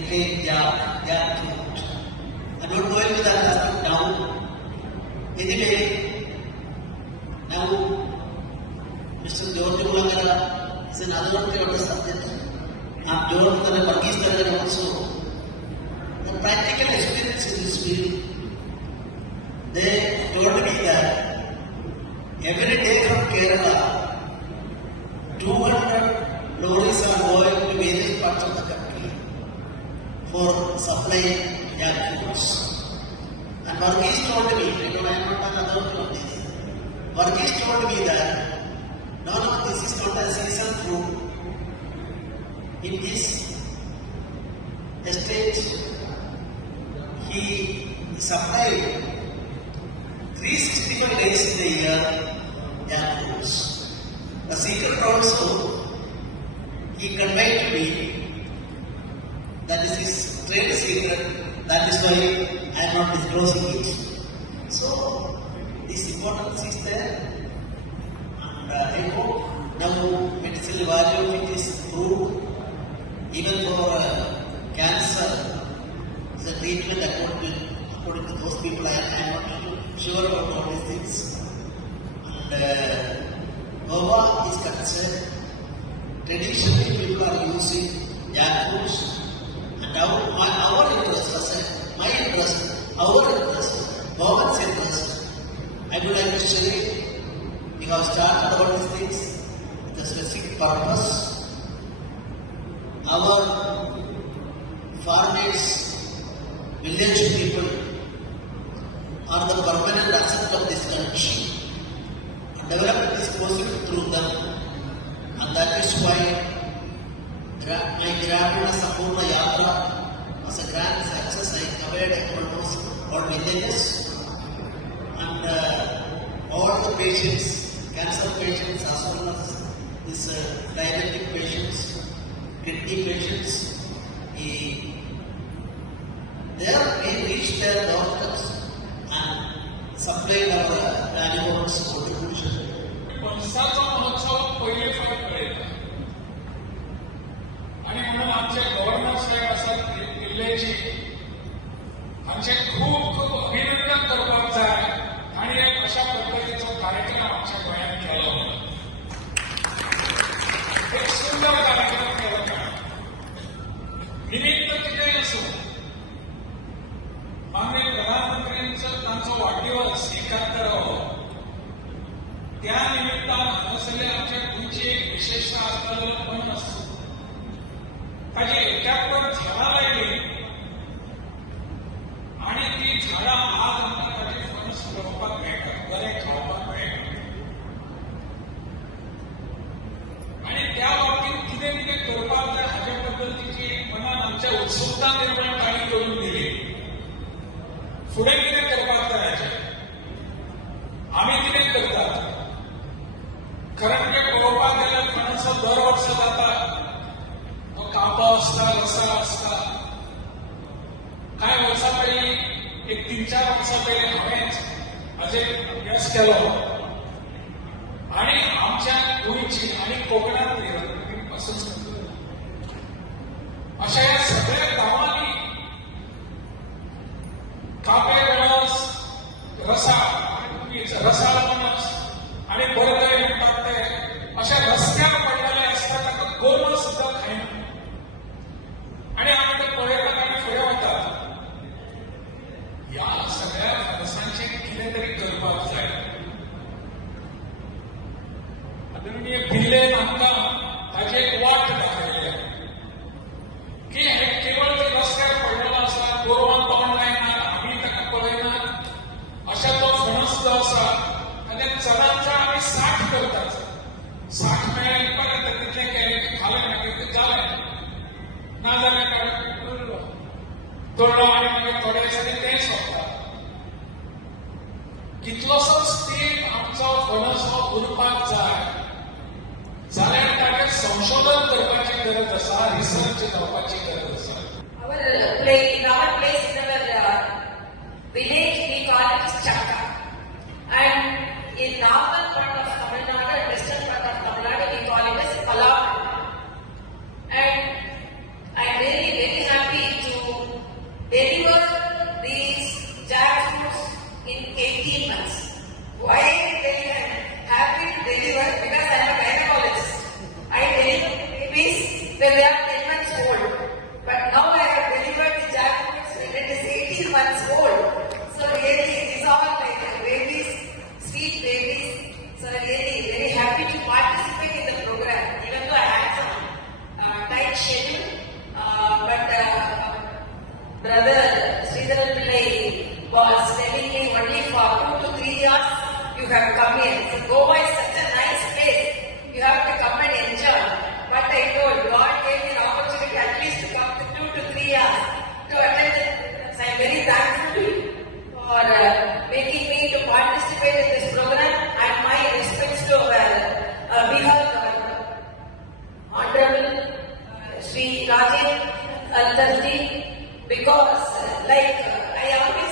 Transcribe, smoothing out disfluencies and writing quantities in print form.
became jackfruit. I'm not going to that aspect now. Anyway, now Mr. George Mulangara is another subject. I'm George Mulangara also. The practical experience in this field, they told me that every day from Kerala, 200 lorries are going to various parts of the country for supplying jackfruits. And Varghese told me, I am not an authority on this, Varghese told me that no, this is not a season fruit. In this estate, he supplied 365 days in the year jackfruits. The secret also, he conveyed to me that this is trade secret, that is why I am not disclosing it. So, this importance is there, and I hope now medicinal value of it is proved, even for cancer, is a treatment according to those people. I am not sure about all these things. And Goa is concerned, traditionally people are using jackfruits, and our interest, my interest, our interest, Goa's interest, I would like to say, we have started all these things with a specific purpose. Our farmers, village people are the permanent asset of this country. Development is possible through them, and that is why my Gramina Sampurna Yatra was a grand success. I covered almost all villages, and all the patients, cancer patients as well as this diabetic patients, kidney patients, there we reached their doctors and supplied our animals contribution. पंचाचा महोत्सव पहिले फार कळेल आणि म्हणून आमचे governor साहेब असतात किल्ल्याची आमचे खूप खूप अभिनंदन करतात आहे आणि एक अशा पद्धतीचा कार्यक्रम आमच्या गोव्यात केला होता. एक सुंदर कार्यक्रम केला होता. निमित्त किती असो, माननीय प्रधानमंत्र्यांचं त्यांचा वाढदिवस 71 त्या निमित्तानं सगळे आमच्या गुरुची विशेषता असलेलं पण असतो. ताजी 71 झाडा लागली आणि ती झाडा आज आमच्या ताजी फणस रोपात मिळतात, बरेच खावपाक मिळतात. आणि त्या बाबतीत किती किती करपाक जाय हाच्या पद्धतीची मनात आमच्या उत्सुकता निर्माण ताणी करून दिली. पुढे किती करपाक जाय आम्ही किती करतात, कारण की पळोवपाक गेल्यार फणस दर वर्स जाता, तो कापो आसता, रसाळ आसता. कांय वर्सां पयलीं एक 3-4 वर्सां पयलीं हांवेंच हाजे अभ्यास केलो आणि आमच्या गोंयची आणि कोकणांतली पासून अशा ह्या सगळ्या गांवांनी कापे फणस, रसाळ फणस आणि बरगळे म्हणतात ते अशा रस्त्यार पडलेले असतात, ताका गोरवां सुद्धा खायना. आणि आम्ही ते पळयतात आणि फुडें वतात. या सगळ्या फणसांचे कितें तरी करपाक जाय. आदरणीय पिल्लेन आमकां ताची एक वाट दाखयल्या की हे केवळ ते रस्त्यार पडलेलो आसा, गोरवां तोंड लायनात, आमी ताका पळयनात. अशा तो फणस जो आसा चडांचा आम्ही 60 करतात. 60 मेळ्ळे परत तितले केले की खाले मागीर ते जालें, ना जाल्यार तळ्ळो आनी मागीर थोडे दिसांनी तें सोंपता. कितलोसोच तेल आमचो फणस हो उरपाक जाय जाल्यार ताचेर संशोधन करपाची गरज आसा, रिसर्च जावपाची गरज आसा. Our place in our village, we call it Chakka. And in northern part of Tamil Nadu and western part of Tamil Nadu, we call it as Palav. And I am really very happy Kaltardi because like I always